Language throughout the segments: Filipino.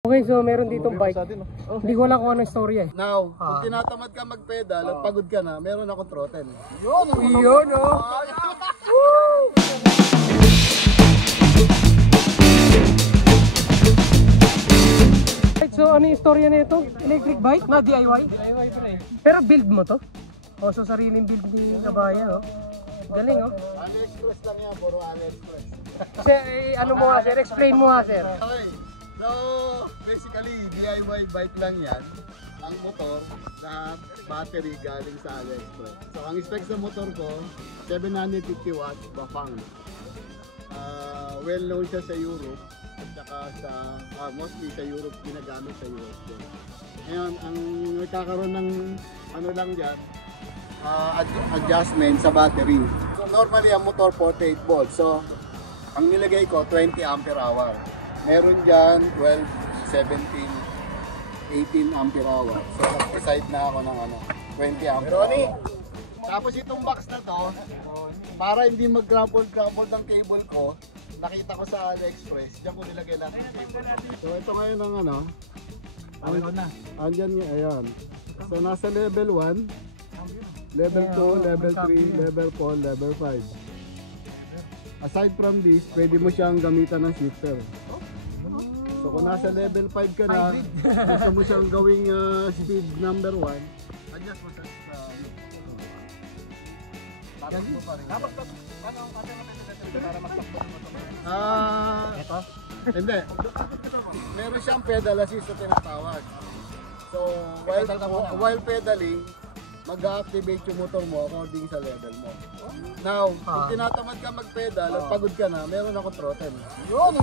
Okay, so meron ditong bike. Hindi ko alam kung anong story eh. Now, kung tinatamad ka mag-pedal at pagod ka na, meron ako throttle. Yun oh! Right, so ano yung istorya na ito? Electric bike na DIY? DIY pa rin. Pero build mo to? O, so sariling build ni Kabayan, oh. Galing, oh. AliExpress lang yan, puro AliExpress. Kasi, ano mo nga, sir? Explain mo nga, sir. Okay, so basically DIY bike lang yan. Ang motor na battery galing sa AliExpress. So ang specs ng motor ko, 750 watts Bafang. Well known siya sa Europe at saka sa mostly sa Europe, ginagamit sa Europe. Ngayon, ang nagkakaroon ng ano lang dyan, adjustment sa battery. So normally ang motor 48 volts. So ang nilagay ko 20 ampere hour. Meron dyan 12, 17, 18 ampere hour. So nag-decide na ako ng 20 ampere hour. Tapos itong box na to, para hindi mag-crumple ang cable ko, nakita ko sa AliExpress, diyan ko nilagay lang yung cable. So ito ngayon ng andyan nga, ayan. So nasa level 1, level 2, level 3, level 4, level 5. Aside from this, pwede mo siyang gamitan ng shifter. So kung nasa level 5 ka na, gusto mo siyang gawing speed number 1, adjust mo sa tapos mo pa rin. Dapat ano para mas takbo mo ito? Ito? Hindi. Meron siyang pedal assist na tinatawag. So while pedaling, mag-activate yung motor mo according sa level mo. Now, kung tinatamad ka mag-pedal at pagod ka na, meron ako throttle. Yun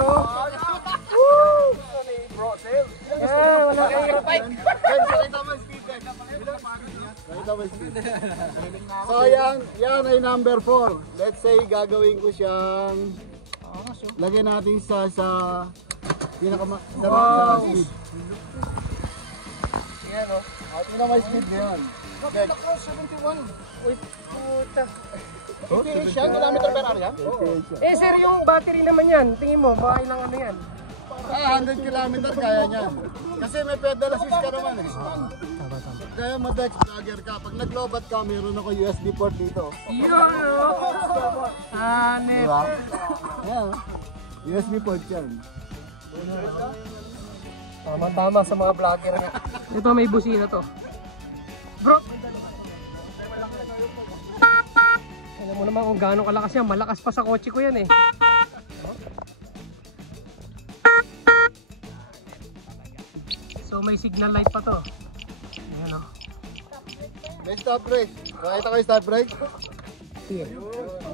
oh! Wala kayong bike! Nakita mo yung speed guys. Nakita mo yung speed. So yan ay number 4. Let's say gagawin ko siyang lagyan natin sa pinaka sa speed. Yan oh. Tingnan mo yung speed ngayon. Bakit ako 71? Uy, puta. 88 siya, kilometer per hour yan? Eh sir, yung battery naman yan, tingin mo, baka ilang ano yan? 100 kilometer kaya niyan. Kasi may pedal assist ka naman eh. Kaya ma-dex vlogger ka. Pag nag-lobat ka, meron ako USB port dito. Yun oh! Hanep! Diba? Yan. USB port yan. Tama-tama sa mga vlogger nga. Ito may busina to. Bro! Alam mo naman kung gaano kalakas yan. Malakas pa sa kotse ko yan eh. So may signal light pa to. Ayan o. May stop brake. Nakita ko yung stop brake? Here.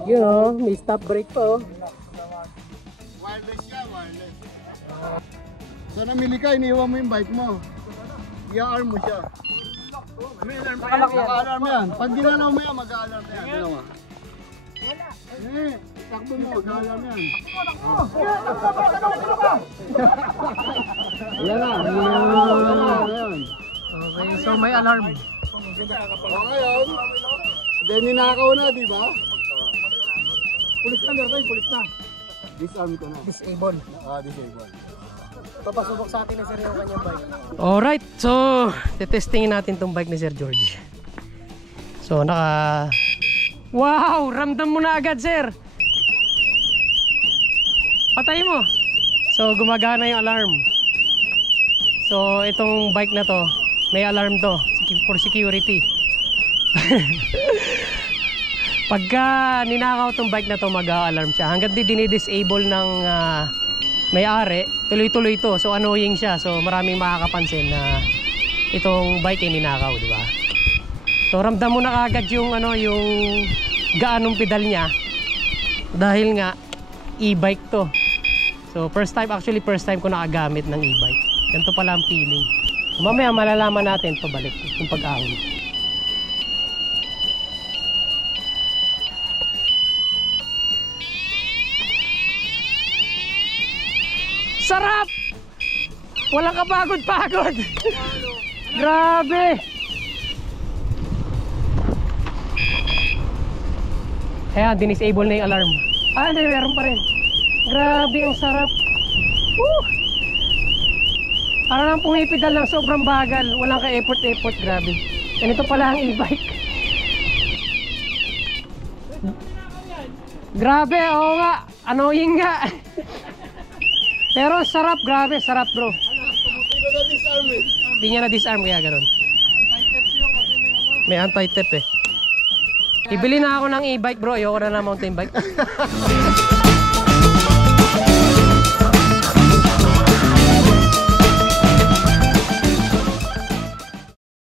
Yun o, may stop brake pa o. Wireless siya, wireless. So namili ka, iniwan mo yung bike mo. I-alarm mo siya. Naka-alarm yan. Pag ginalaw mo yan, mag-a-alarm yan. Ano mo? Eh, takbo mo, mag-a-alarm yan. Ayan na. Ayan. Okay, so may alarm. O ngayon, then ninakaw na, di ba? Pulis na, Nervay, pulis na. Disarm ko na. Disable. Disable. Papasubok sa atin na sir yung kanyang bike. Alright, so tetestingin natin tong bike ni Sir George. So wow! Ramdam mo na agad sir! Patay mo! So gumagana yung alarm. So itong bike na to, may alarm to for security. Pagka ninakaw tong bike na to, mag-a-alarm siya. Hanggang dinidisable ng may-ari, tuloy-tuloy to. So annoying siya. So maraming makakapansin na itong bike ay ninakaw, di ba? So ramdam mo na kagad yung yung gaanong pedal niya dahil nga e-bike to. So first time ko nakagamit ng e-bike. Ganito pala ang feeling. Mamaya malalaman natin pabalik kung pag-ahon. Sarap! Walang kapagod-pagod. Grabe! Ayan, dinisable na yung alarm. Hindi, meron pa rin. Grabe, ang sarap. Woo! Para lang pumipidal ng sobrang bagal. Walang ka-effort-effort, grabe. Ganito pala ang e-bike. Grabe, oo nga. Annoying nga. Pero sarap, grabe. Sarap, bro. Hindi niya na-disarm kaya ganun. May anti-tip eh. Ibili na ako ng e-bike, bro. Ayoko na ng mountain bike.